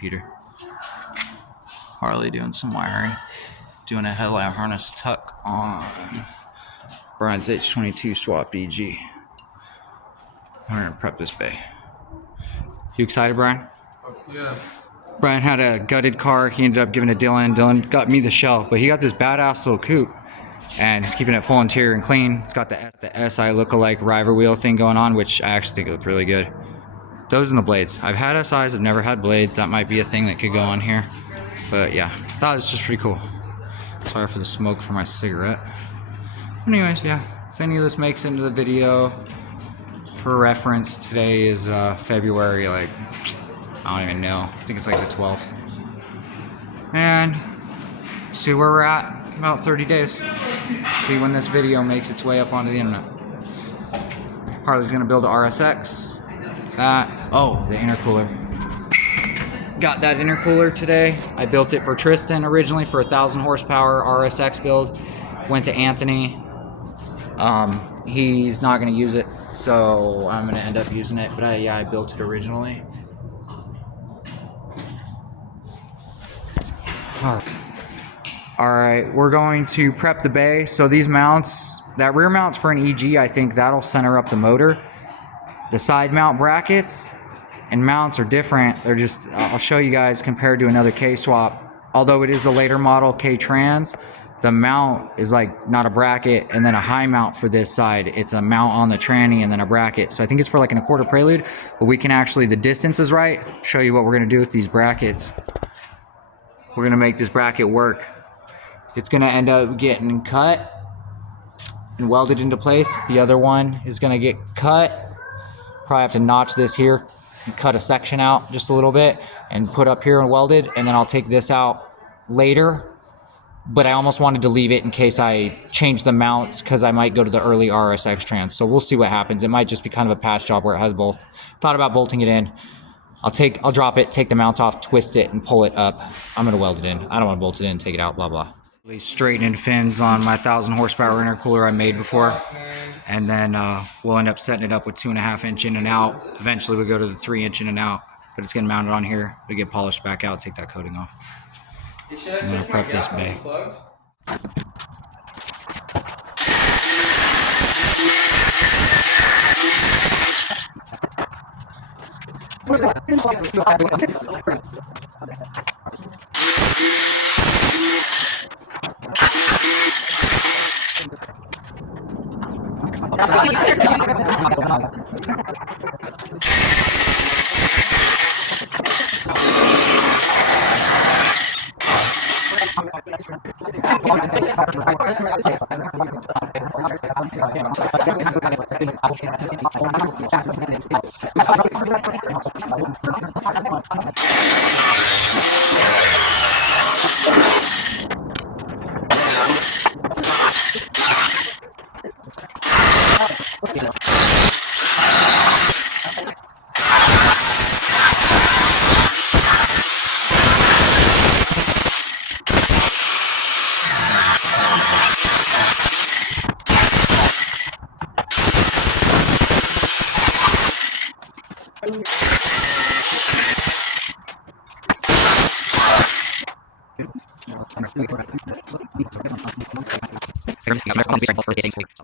computer. Harley doing some wiring. Doing a headlight harness tuck on Brian's H22 swap BG. We're gonna prep this bay. You excited, Brian? Yeah. Brian had a gutted car. He ended up giving it to Dylan. Dylan got me the shell, but he got this badass little coupe, and he's keeping it full interior and clean. It's got the SI lookalike river wheel thing going on, which I actually think it looked really good. Those and the blades. I've had SIs, I've never had blades. That might be a thing that could go on here, but yeah, I thought it was just pretty cool. Sorry for the smoke for my cigarette. Anyways, yeah, if any of this makes it into the video, for reference, today is February, like, I don't even know. I think it's like the 12th. And see where we're at, about 30 days. See when this video makes its way up onto the internet. Harley's gonna build a RSX. Oh, the intercooler. Got that intercooler today. I built it for Tristan originally for a 1,000 horsepower RSX build. Went to Anthony. He's not gonna use it, so I'm gonna end up using it. But yeah, I built it originally. All right, we're going to prep the bay. So these mounts, that rear mount's for an EG. I think that'll center up the motor. The side mount brackets and mounts are different. They're just, I'll show you guys compared to another K-swap. Although it is a later model K-trans, the mount is like not a bracket and then a high mount for this side. It's a mount on the tranny and then a bracket. So I think it's for like an 1/4 prelude, but we can actually, the distance is right. Show you what we're gonna do with these brackets. We're gonna make this bracket work. It's gonna end up getting cut and welded into place. The other one is gonna get cut. Probably have to notch this here and cut a section out just a little bit and put up here and welded, and then I'll take this out later. But I almost wanted to leave it in case I change the mounts because I might go to the early RSX trans. So we'll see what happens. It might just be kind of a patch job where it has both. Thought about bolting it in. I'll drop it, take the mount off, twist it, and pull it up. I'm gonna weld it in. I don't want to bolt it in, take it out, blah, blah. Straightened fins on my 1,000 horsepower intercooler I made before. And then we'll end up setting it up with 2.5 inch in and out. Eventually we'll go to the 3 inch in and out, but it's getting mounted on here. It'll get polished back out, take that coating off. I'm gonna prep this bay.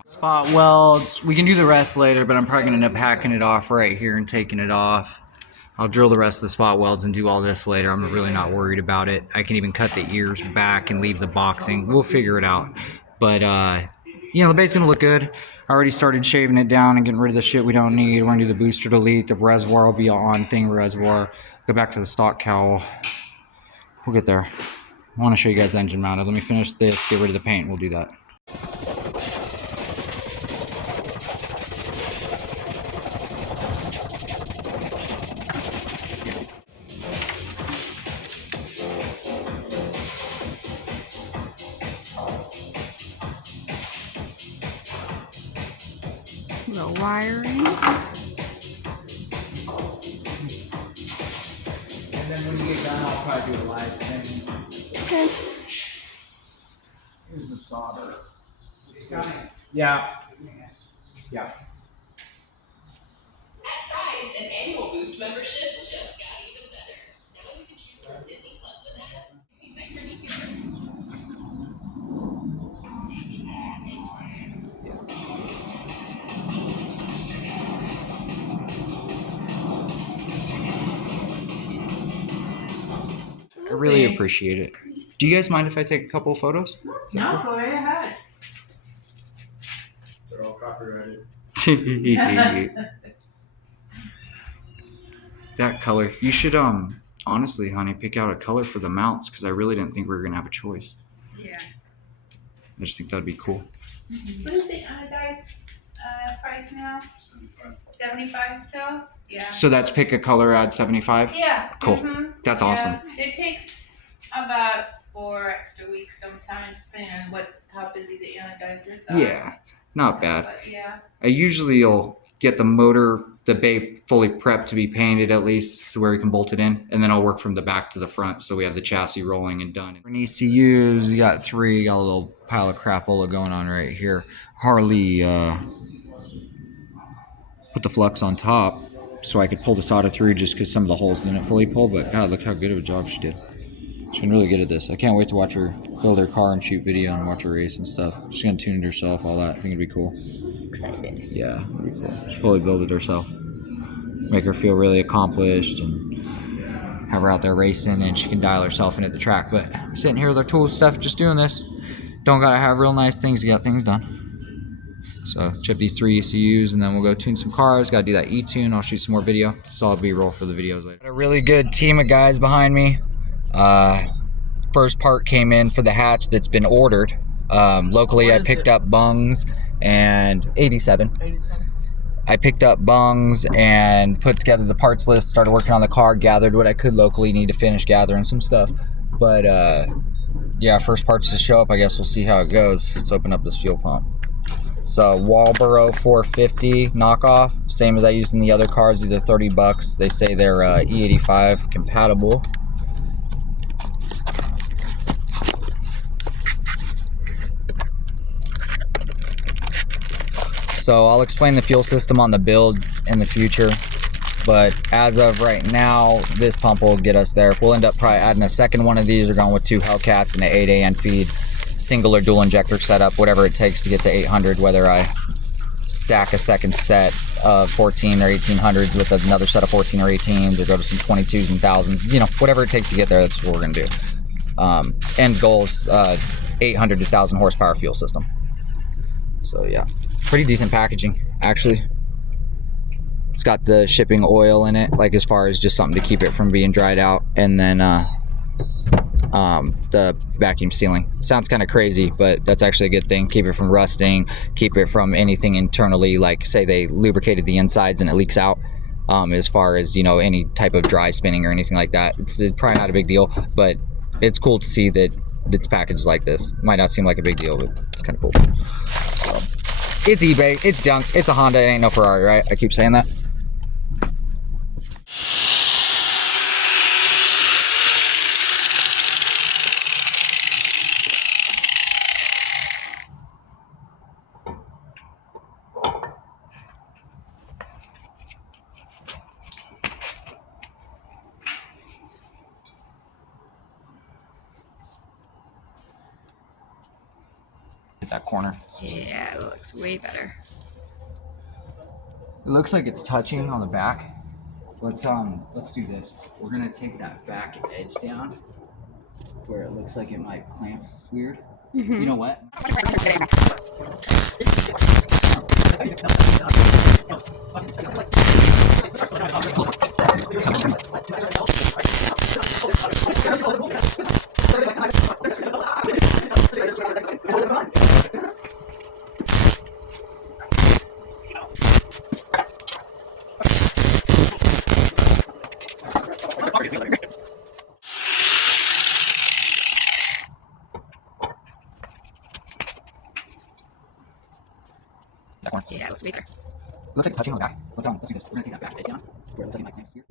Spot welds, we can do the rest later, but I'm probably gonna end up hacking it off right here and taking it off. I'll drill the rest of the spot welds and do all this later. I'm really not worried about it. I can even cut the ears back and leave the boxing. We'll figure it out. But you know, the bay's gonna look good. I already started shaving it down and getting rid of the shit we don't need. We're gonna do the booster delete. The reservoir will be on thing reservoir. Go back to the stock cowl. We'll get there. I want to show you guys the engine mounted. Let me finish this, get rid of the paint, we'll do that. The wiring. And then when you get done, I'll probably do a live thing. Okay. Here's the solder. Yeah. Yeah. At Fry's, an annual Boost membership just got even better. Now you can choose really appreciate it. Do you guys mind if I take a couple of photos? No, go right ahead. They're all copyrighted. That color. You should honestly, honey, pick out a color for the mounts because I really didn't think we were gonna have a choice. Yeah. I just think that'd be cool. What is the anodized price now? 75 still? Yeah. So that's pick a color, add 75? Yeah. Cool. Mhm. That's awesome. It takes about 4 extra weeks sometimes, depending on how busy the anodizers are. Yeah, not bad. But yeah. I usually will get the motor, the bay fully prepped to be painted at least to where we can bolt it in, and then I'll work from the back to the front so we have the chassis rolling and done. For ECUs, you got 3, got a little pile of crapola going on right here. Harley put the flux on top so I could pull the solder through just because some of the holes didn't fully pull, but God, look how good of a job she did. She's been really good at this. I can't wait to watch her build her car and shoot video and watch her race and stuff. She's gonna tune it herself, all that. I think it'd be cool. Excited. Yeah, it'd be cool. She fully build it herself. Make her feel really accomplished and have her out there racing and she can dial herself in at the track. But sitting here with our tools stuff, just doing this. Don't gotta have real nice things to get things done. So chip these 3 ECUs and then we'll go tune some cars. Gotta do that E-tune. I'll shoot some more video. Solid B-roll for the videos later. Got a really good team of guys behind me. First part came in for the hatch that's been ordered. Locally I picked up bungs and 87. I picked up bungs and put together the parts list, started working on the car, gathered what I could locally, need to finish gathering some stuff. But yeah, first parts to show up, I guess we'll see how it goes. Let's open up this fuel pump. So Walboro 450 knockoff, same as I used in the other cars, either 30 bucks. They say they're E85 compatible. So I'll explain the fuel system on the build in the future, but as of right now, this pump will get us there. We'll end up probably adding a second one of these. We're going with 2 Hellcats and an 8AN feed, single or dual injector setup, whatever it takes to get to 800, whether I stack a second set of 14 or 1800s with another set of 14 or 18s, or go to some 22s and 1000s, you know, whatever it takes to get there, that's what we're gonna do. End goal is 800 to 1000 horsepower fuel system. So yeah. Pretty decent packaging, actually. It's got the shipping oil in it, like as far as just something to keep it from being dried out, and then the vacuum sealing. Sounds kind of crazy, but that's actually a good thing. Keep it from rusting, keep it from anything internally, like say they lubricated the insides and it leaks out. As far as, you know, any type of dry spinning or anything like that, it's probably not a big deal, but it's cool to see that it's packaged like this. Might not seem like a big deal, but it's kind of cool. So, it's eBay, it's junk, it's a Honda, it ain't no Ferrari, right? I keep saying that. Hit that corner. Yeah, it looks way better. It looks like it's touching on the back. Let's do this. We're gonna take that back edge down where it looks like it might clamp weird. You know what? Yeah, it looks way better. Looks like it's touching on the back. Let's do this. We're gonna take that back edge down where it looks like it might clamp here.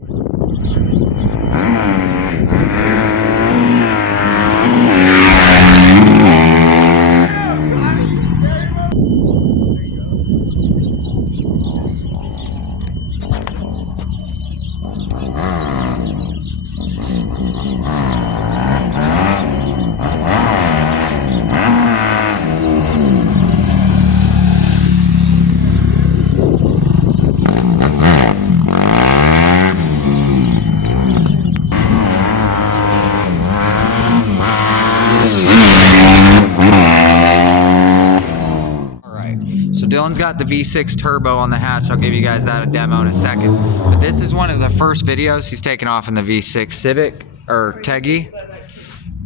Dylan's got the V6 turbo on the hatch. I'll give you guys that a demo in a second. But this is one of the first videos he's taken off in the V6 Civic, or Teggy.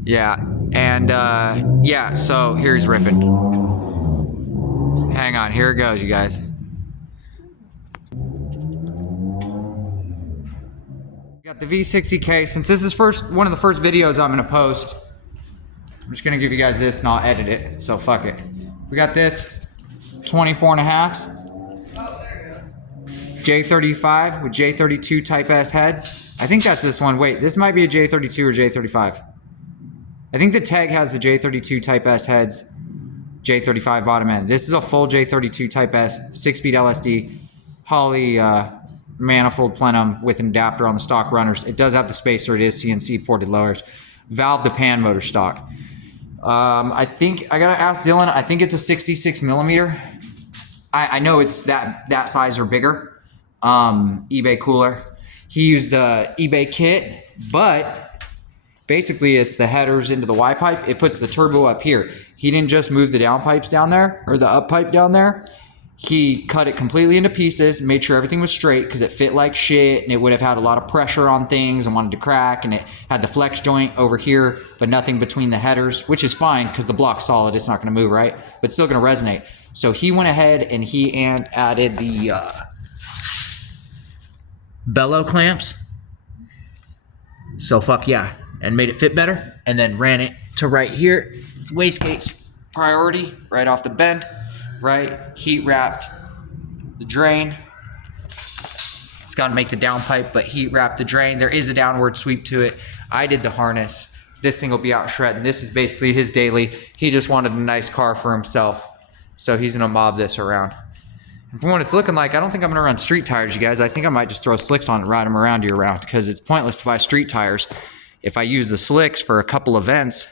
Yeah, and yeah, so here he's ripping. Hang on, here it goes, you guys. Got the V60K. Since this is one of the first videos I'm gonna post, I'm just gonna give you guys this and I'll edit it, so fuck it. We got this 24.5s. J35 with J32 Type S heads. I think that's this one. Wait, this might be a J32 or J35. I think the Teg has the J32 Type S heads, J35 bottom end. This is a full J32 Type S, 6-speed LSD, Holley manifold plenum with an adapter on the stock runners. It does have the spacer. It is CNC ported lowers. Valve to pan motor stock. I think I gotta ask Dylan. I think it's a 66 millimeter. I know it's that size or bigger. eBay cooler. He used a eBay kit, but basically it's the headers into the Y pipe. It puts the turbo up here. He didn't just move the down pipes down there or the up pipe down there. He cut it completely into pieces, made sure everything was straight because it fit like shit and it would have had a lot of pressure on things and wanted to crack, and it had the flex joint over here, but nothing between the headers, which is fine because the block's solid. It's not going to move, right? But it's still going to resonate. So he went ahead and he added the bellow clamps. So fuck yeah. And made it fit better. And then ran it to right here. Wastegate's priority, right off the bend. Right, heat wrapped the drain. It's got to make the down pipe, but heat wrapped the drain. There is a downward sweep to it. I did the harness. This thing will be out shredding. This is basically his daily. He just wanted a nice car for himself, so he's gonna mob this around. And from what it's looking like, I don't think I'm gonna run street tires, you guys. I think I might just throw slicks on it and ride them around year round because it's pointless to buy street tires if I use the slicks for a couple events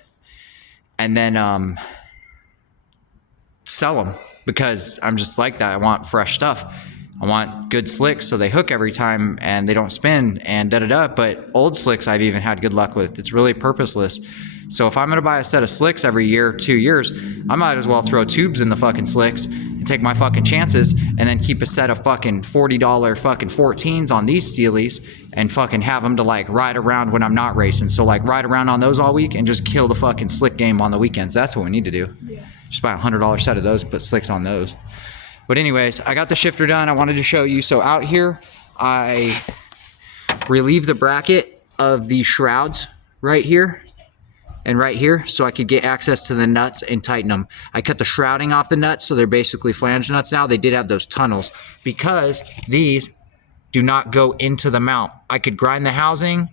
and then sell them. Because I'm just like that. I want fresh stuff. I want good slicks so they hook every time and they don't spin and da-da-da. But old slicks I've even had good luck with. It's really purposeless. So if I'm going to buy a set of slicks every year, 2 years, I might as well throw tubes in the fucking slicks and take my fucking chances and then keep a set of fucking $40 fucking 14s on these steelies and fucking have them to like ride around when I'm not racing. So like ride around on those all week and just kill the fucking slick game on the weekends. That's what we need to do. Yeah. Just buy a $100 set of those and put slicks on those. But anyways, I got the shifter done. I wanted to show you. So out here, I relieved the bracket of the shrouds right here and right here so I could get access to the nuts and tighten them. I cut the shrouding off the nuts, so they're basically flange nuts now. They did have those tunnels because these do not go into the mount. I could grind the housing.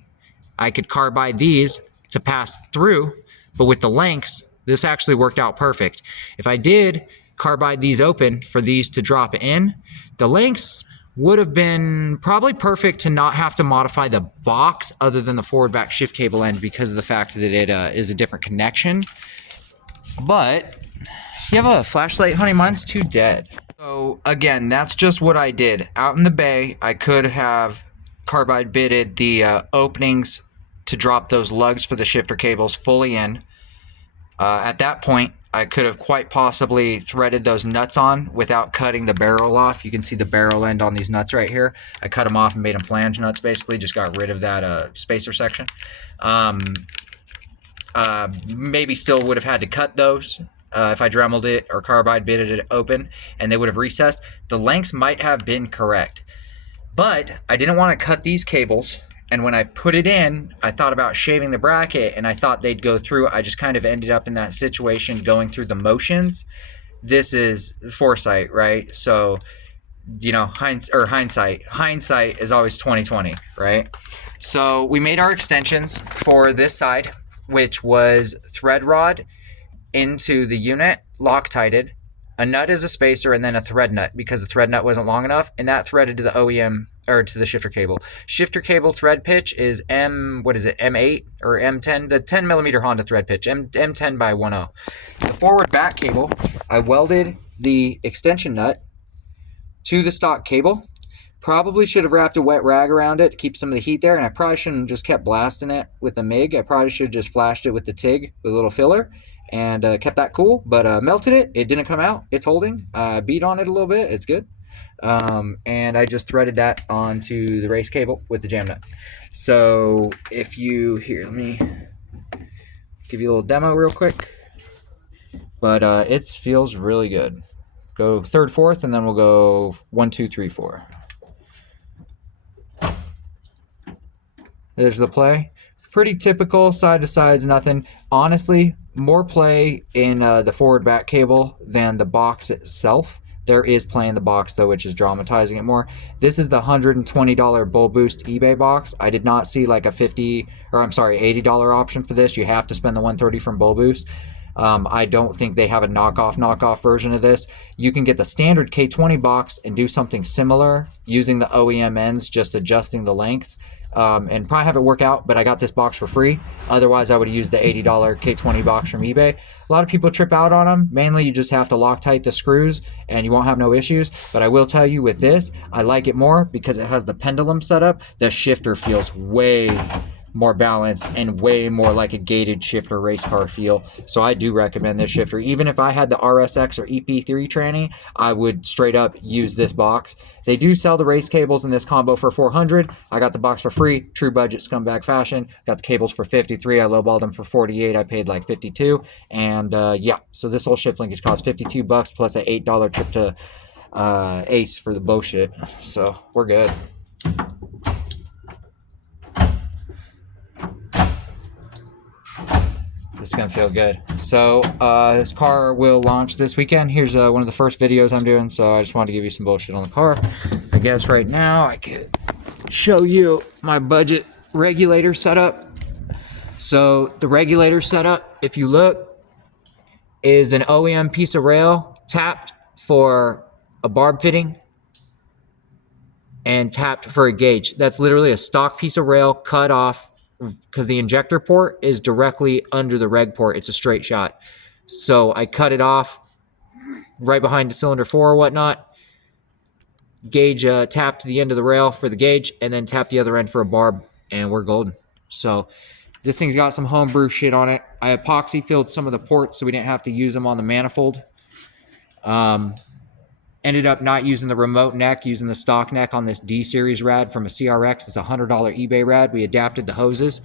I could carbide these to pass through, but with the lengths, this actually worked out perfect. If I did carbide these open for these to drop in, the lengths would have been probably perfect to not have to modify the box other than the forward back shift cable end because of the fact that it is a different connection. But you have a flashlight, honey? Mine's too dead. So again, that's just what I did. Out in the bay, I could have carbide bitted the openings to drop those lugs for the shifter cables fully in. At that point, I could have quite possibly threaded those nuts on without cutting the barrel off. You can see the barrel end on these nuts right here. I cut them off and made them flange nuts, basically. Just got rid of that spacer section. Maybe still would have had to cut those if I Dremeled it or carbide bitted it open, and they would have recessed. The lengths might have been correct, but I didn't want to cut these cables. And when I put it in, I thought about shaving the bracket and I thought they'd go through. I just kind of ended up in that situation going through the motions. This is foresight, right? So, you know, hindsight is always 20/20, right? So we made our extensions for this side, which was thread rod into the unit, Loctited. A nut is a spacer and then a thread nut because the thread nut wasn't long enough, and that threaded to the OEM or to the shifter cable. Shifter cable thread pitch is M8 or M10, the 10 millimeter Honda thread pitch, M10 by 10. The forward back cable, I welded the extension nut to the stock cable. Probably should have wrapped a wet rag around it to keep some of the heat there, and I probably shouldn't have just kept blasting it with the MIG. I probably should have just flashed it with the TIG with a little filler and kept that cool, but melted it. It didn't come out. It's holding. Beat on it a little bit. It's good. And I just threaded that onto the race cable with the jam nut. So if you, here, let me give you a little demo real quick. But it feels really good. Go third, fourth, and then we'll go 1, 2, 3, 4. There's the play. Pretty typical, side to sides, nothing. Honestly, more play in the forward back cable than the box itself. There is play in the box though, which is dramatizing it more. This is the $120 Bull Boost eBay box. I did not see like a $80 option for this. You have to spend the $130 from Bull Boost. I don't think they have a knockoff version of this. You can get the standard K20 box and do something similar using the OEM ends, just adjusting the lengths, and probably have it work out, but I got this box for free. Otherwise, I would use the $80 K20 box from eBay. A lot of people trip out on them. Mainly, you just have to Loctite the screws and you won't have no issues. But I will tell you with this, I like it more because it has the pendulum setup. The shifter feels way more balanced and way more like a gated shifter race car feel. So I do recommend this shifter. Even if I had the RSX or EP3 tranny, I would straight up use this box. They do sell the race cables in this combo for $400. I got the box for free, true budget scumbag fashion. Got the cables for $53. I lowballed them for $48. I paid like $52. And yeah, so this whole shift linkage costs $52 plus an $8 trip to Ace for the bullshit. So we're good. This is gonna feel good. So this car will launch this weekend. Here's one of the first videos I'm doing, so I just wanted to give you some bullshit on the car. I guess right now I could show you my budget regulator setup. So the regulator setup, if you look, is an OEM piece of rail tapped for a barb fitting and tapped for a gauge. That's literally a stock piece of rail cut off because the injector port is directly under the reg port. It's a straight shot. So I cut it off right behind the cylinder 4 or whatnot. Gauge tapped the end of the rail for the gauge and then tapped the other end for a barb, and we're golden. So this thing's got some homebrew shit on it. I epoxy filled some of the ports so we didn't have to use them on the manifold. Ended up not using the remote neck, using the stock neck on this D-Series rad from a CRX. It's a $100 eBay rad. We adapted the hoses.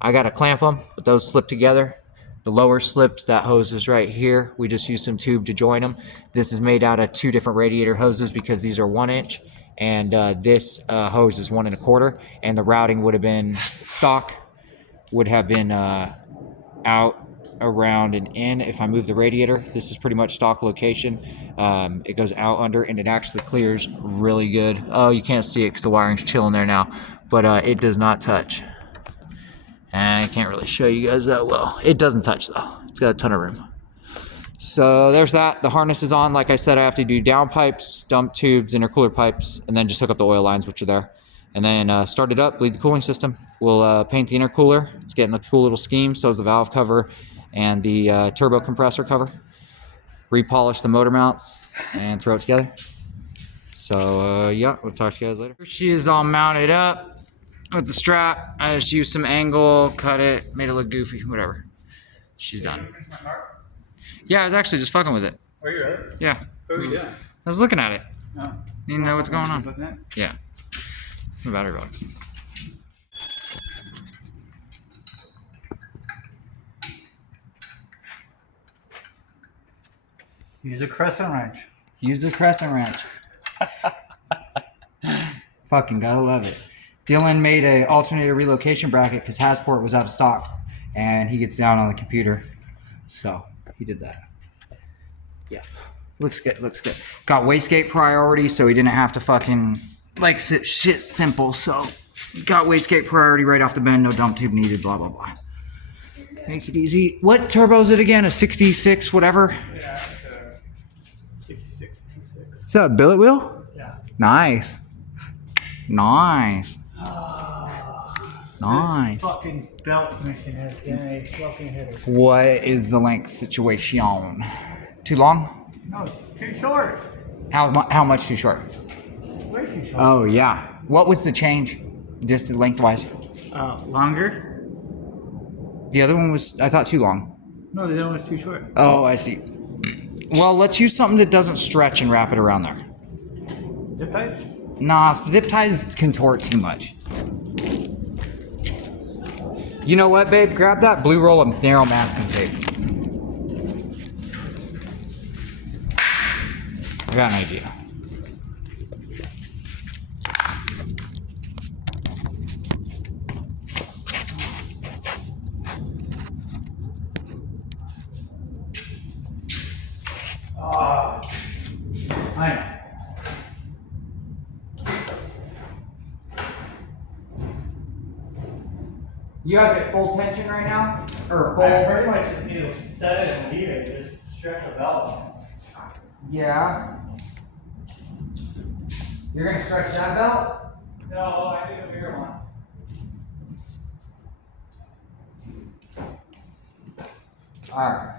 I got to clamp them, but those slip together. The lower slips, that hose is right here. We just used some tube to join them. This is made out of 2 different radiator hoses because these are 1 inch, and this hose is 1 1/4, and the routing would have been stock, would have been out, around, and in. If I move the radiator, this is pretty much stock location. It goes out under, and it actually clears really good. Oh, you can't see it because the wiring's chilling there now, but it does not touch. And I can't really show you guys that well. It doesn't touch though. It's got a ton of room. So there's that. The harness is on. Like I said, I have to do down pipes, dump tubes, intercooler pipes, and then just hook up the oil lines, which are there. And then start it up, bleed the cooling system. We'll paint the intercooler. It's getting a cool little scheme. So is the valve cover and the turbo compressor cover. Repolish the motor mounts and throw it together. So yeah, we'll talk to you guys later. She is all mounted up with the strap. I just used some angle, cut it, made it look goofy, whatever. She's done. Yeah, I was actually just fucking with it. Oh, you really? Yeah. What were you doing? I was looking at it. Oh. You didn't know what's going on. Looking at it? Yeah. The battery box. Use a crescent wrench. Use the crescent wrench. Fucking gotta love it. Dylan made a alternator relocation bracket because Hasport was out of stock, and he gets down on the computer, so he did that. Yeah, looks good. Looks good. Got wastegate priority, so he didn't have to fucking like shit simple. So got wastegate priority right off the bend. No dump tube needed. Blah blah blah. Make it easy. What turbo is it again? A 66 whatever. Yeah, it's a 66, 66. Is that a billet wheel? Yeah. Nice. Nice. Nice. This fucking belt commission has been a fucking hitter. What is the length situation? Too long? No, too short. How much too short? Way too short. Oh yeah. What was the change, just lengthwise? Longer. The other one was, I thought, too long. No, the other one's too short. Oh, I see. Well, let's use something that doesn't stretch and wrap it around there. Zip ties? Nah, zip ties contort too much. You know what, babe? Grab that blue roll of narrow masking tape. I got an idea. I know. You have it full tension right now? Or full? I pretty much just need to set it and leave it. Just stretch the belt. Yeah. You're gonna stretch that belt? No, I need a bigger one. Alright.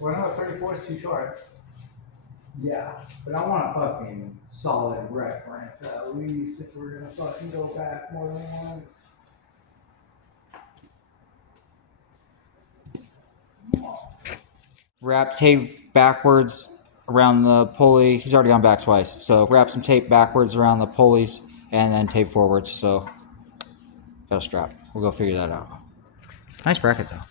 Well, no, 34 is too short. Yeah, but I want a fucking solid reference at least if we're gonna fucking go back more than once. Wrap tape backwards around the pulley. He's already gone back twice. So wrap some tape backwards around the pulleys and then tape forwards. So got a strap. We'll go figure that out. Nice bracket though.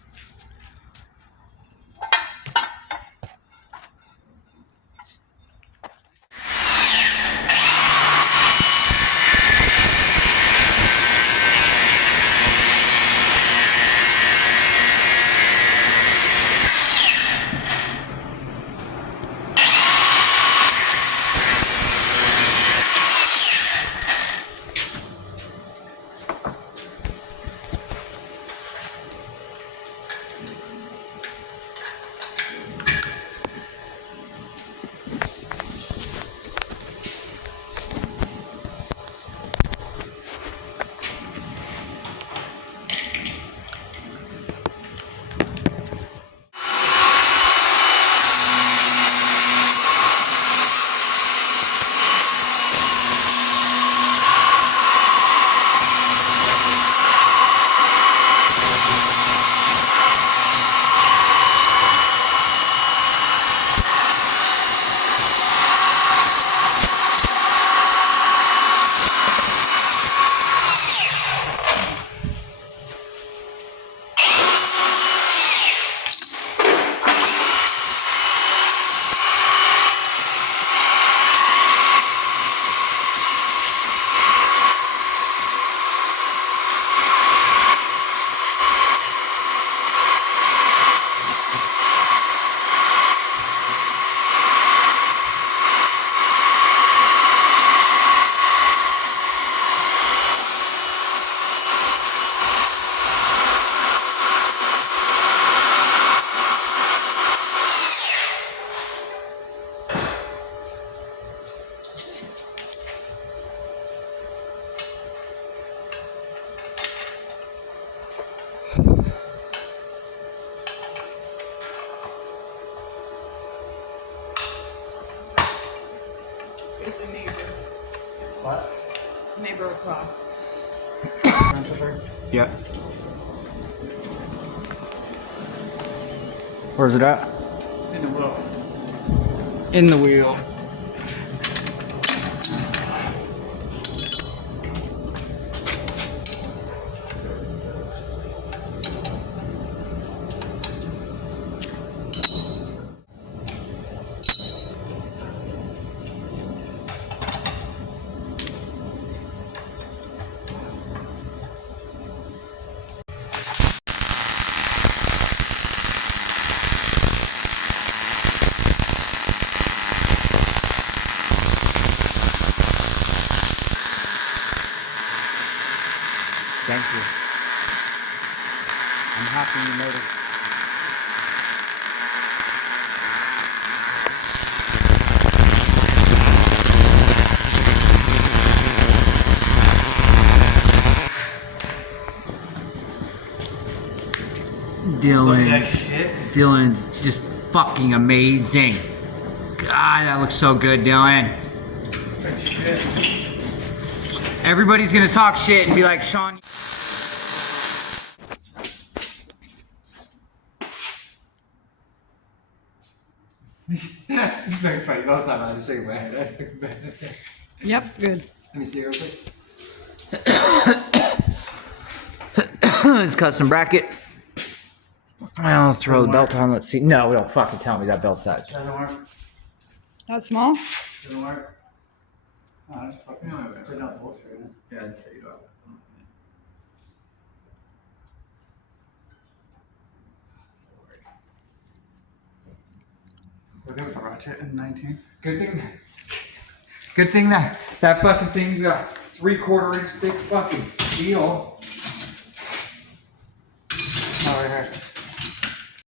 What? Neighbor across. Yeah. Where's it at? In the wheel. In the wheel. Dylan. shit. Dylan's just fucking amazing. God, that looks so good, Dylan. That shit. Everybody's gonna talk shit and be like, Sean. It's very funny. The whole time I just shake my head. I shake my head. Yep, good. Let me see real quick. It's custom bracket. I'll throw the belt on. Let's see. No, don't fucking tell me that belt's that. Doesn't work. Not small? Doesn't work. Oh, that's fucking annoying. Put it on the holster, isn't it? Yeah, I'd say you don't. We're gonna ratchet in 19. Good thing. Good thing that fucking thing's a 3/4 inch thick fucking steel. Oh, right here.